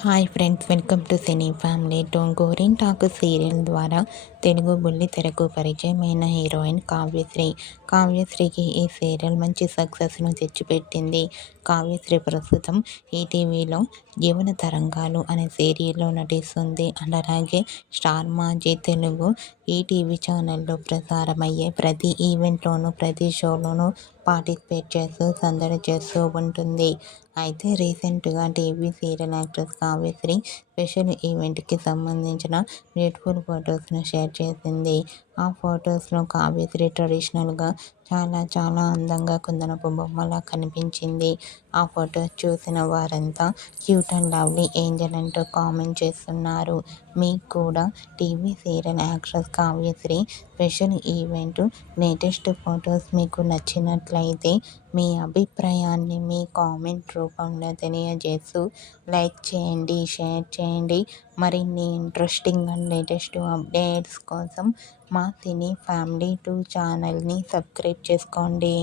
Hi friends, welcome to cine family. గోరింటాకు serial ద్వారా తెలుగు బుల్లి తెరకు పరిచయమైన హీరోయిన్ కావ్యశ్రీ. కావ్యశ్రీకి ఈ సీరియల్ మంచి సక్సెస్ను తెచ్చిపెట్టింది. కావ్యశ్రీ ప్రస్తుతం ఈటీవీలో జీవన తరంగాలు అనే సీరియల్లో నటిస్తుంది. అలాగే స్టార్ మాజీ తెలుగు ఈటీవీ ఛానల్లో ప్రసారమయ్యే ప్రతి ఈవెంట్లోనూ ప్రతి షోలోనూ పార్టిసిపేట్ చేస్తూ సందడి చేస్తూ ఉంటుంది. అయితే రీసెంట్గా TV serial actress Kavyasri special ఈవెంట్కి సంబంధించిన బ్యూటిఫుల్ ఫొటోస్ను షేర్ చేసింది. ఆ ఫొటోస్లో కావ్యశ్రీ ట్రెడిషనల్గా చాలా చాలా అందంగా కుందనపు బొమ్మలా కనిపించింది. ఆ ఫొటోస్ చూసిన వారంతా క్యూట్ అండ్ లవ్లీ ఏంజల్ అంటూ కామెంట్ చేస్తున్నారు. మీకు కూడా TV serial actress Kavyasri special event latest photos మీకు నచ్చినట్లయితే మీ అభిప్రాయాన్ని మీ కామెంట్ రూపంలో తెలియజేస్తూ లైక్ చేయండి, షేర్ చేయండి. మరిన్ని ఇంట్రెస్టింగ్ అండ్ లేటెస్ట్ అప్డేట్స్ కోసం మా సినీ ఫ్యామిలీ 2 ఛానల్ని సబ్స్క్రైబ్ చేసుకోండి.